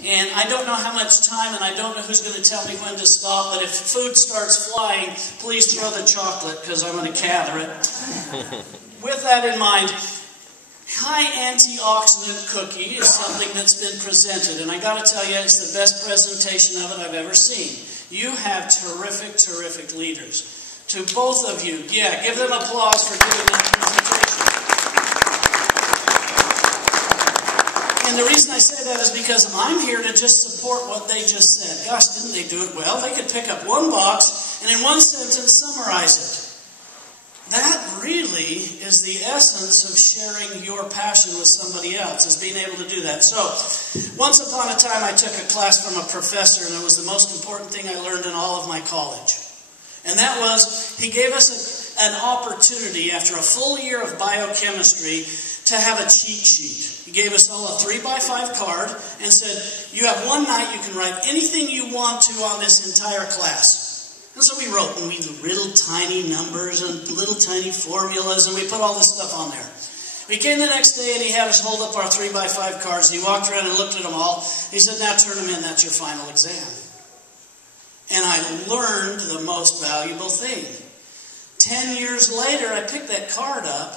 And I don't know how much time, and I don't know who's going to tell me when to stop, but if food starts flying, please throw the chocolate, because I'm going to gather it. With that in mind, high antioxidant cookie is something that's been presented, and I got to tell you, it's the best presentation of it I've ever seen. You have terrific, terrific leaders. To both of you, yeah, give them applause for giving that presentation. And the reason I say that is because I'm here to just support what they just said. Gosh, didn't they do it well? They could pick up one box and in one sentence summarize it. That really is the essence of sharing your passion with somebody else, is being able to do that. So, once upon a time I took a class from a professor, and it was the most important thing I learned in all of my college. And that was, he gave us an opportunity after a full year of biochemistry to have a cheat sheet. He gave us all a 3x5 card and said, you have one night, you can write anything you want to on this entire class. And so we wrote, and we little tiny numbers and little tiny formulas, and we put all this stuff on there. We came the next day and he had us hold up our 3x5 cards. He walked around and looked at them all. He said, now turn them in, that's your final exam. And I learned the most valuable thing. 10 years later, I picked that card up.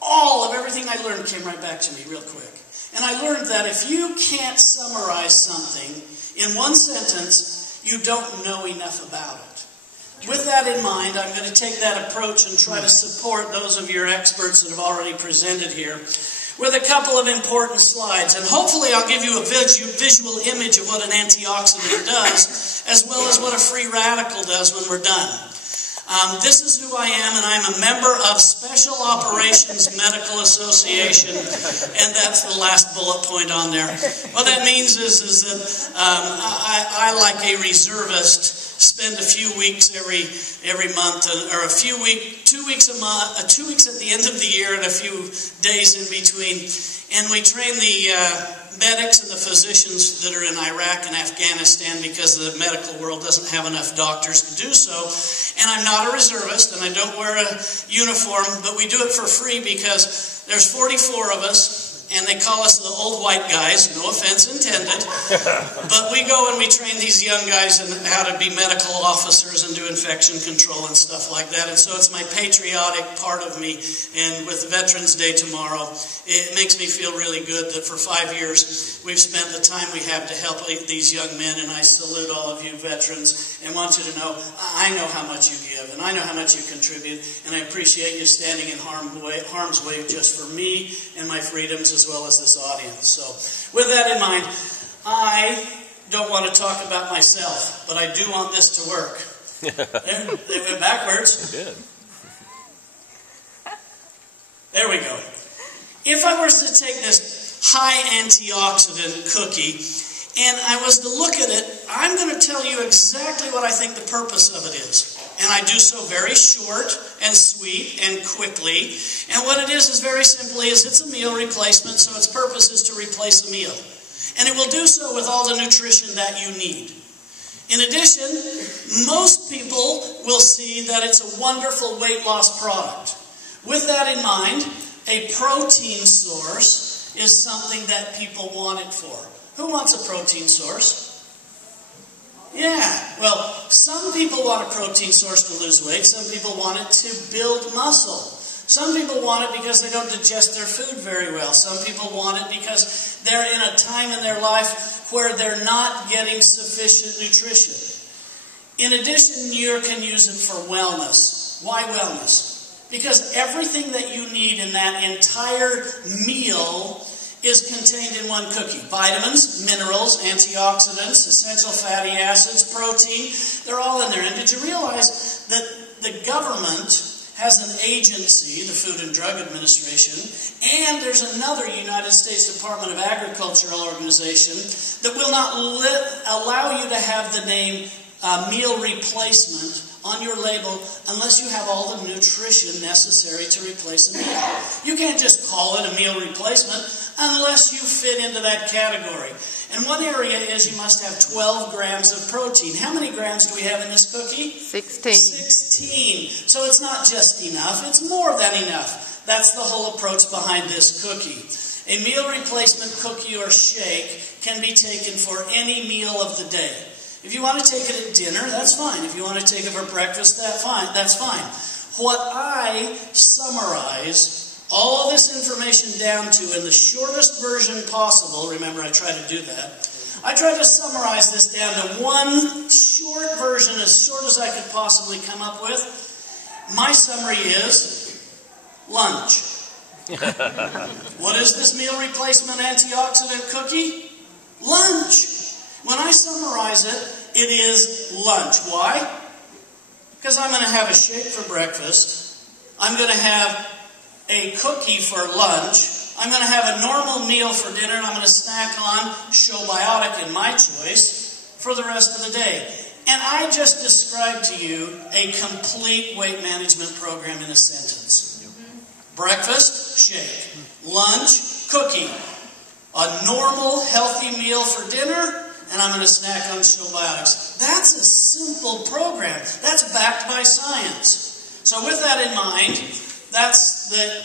All of everything I learned came right back to me real quick. And I learned that if you can't summarize something in one sentence, you don't know enough about it. With that in mind, I'm going to take that approach and try to support those of your experts that have already presented here with a couple of important slides. And hopefully I'll give you a visual image of what an antioxidant does, as well as what a free radical does when we're done. This is who I am, and I'm a member of Special Operations Medical Association, and that's the last bullet point on there. What that means is that I, like a reservist, spend a few weeks every month, or 2 weeks a month, 2 weeks at the end of the year, and a few days in between, and we train the medics and the physicians that are in Iraq and Afghanistan, because the medical world doesn't have enough doctors to do so. And I'm not a reservist, and I don't wear a uniform, but we do it for free because there's 44 of us, and they call us the old white guys, no offense intended. But we go and we train these young guys in how to be medical officers and do infection control and stuff like that. And so it's my patriotic part of me. And with Veterans Day tomorrow, it makes me feel really good that for 5 years we've spent the time we have to help these young men. And I salute all of you veterans and want you to know, I know how much you give and I know how much you contribute. And I appreciate you standing in harm's way just for me and my freedoms, as well as this audience. So, with that in mind, I don't want to talk about myself, but I do want this to work. They went backwards. Good. There we go. If I was to take this high antioxidant cookie and I was to look at it, I'm going to tell you exactly what I think the purpose of it is. And I do so very short and sweet and quickly. And what it is very simply is it's a meal replacement, so its purpose is to replace a meal. And it will do so with all the nutrition that you need. In addition, most people will see that it's a wonderful weight loss product. With that in mind, a protein source is something that people want it for. Who wants a protein source? Yeah, well, some people want a protein source to lose weight. Some people want it to build muscle. Some people want it because they don't digest their food very well. Some people want it because they're in a time in their life where they're not getting sufficient nutrition. In addition, you can use it for wellness. Why wellness? Because everything that you need in that entire meal is contained in one cookie. Vitamins, minerals, antioxidants, essential fatty acids, protein, they're all in there. And did you realize that the government has an agency, the Food and Drug Administration, and there's another United States Department of Agricultural organization that will not allow you to have the name meal replacement on your label unless you have all the nutrition necessary to replace a meal. You can't just call it a meal replacement unless you fit into that category. And one area is you must have 12 grams of protein. How many grams do we have in this cookie? 16. 16. So it's not just enough, it's more than enough. That's the whole approach behind this cookie. A meal replacement cookie or shake can be taken for any meal of the day. If you want to take it at dinner, that's fine. If you want to take it for breakfast, that's fine. What I summarize all this information down to in the shortest version possible, remember I try to do that, I try to summarize this down to one short version, as short as I could possibly come up with. My summary is lunch. What is this meal replacement antioxidant cookie? Lunch. When I summarize it, it is lunch. Why? Because I'm going to have a shake for breakfast. I'm going to have a cookie for lunch. I'm going to have a normal meal for dinner, and I'm going to snack on Xocai in my choice for the rest of the day. And I just described to you a complete weight management program in a sentence. Breakfast, shake. Lunch, cookie. A normal, healthy meal for dinner, and I'm going to snack on Xocai. That's a simple program. That's backed by science. So with that in mind, that's the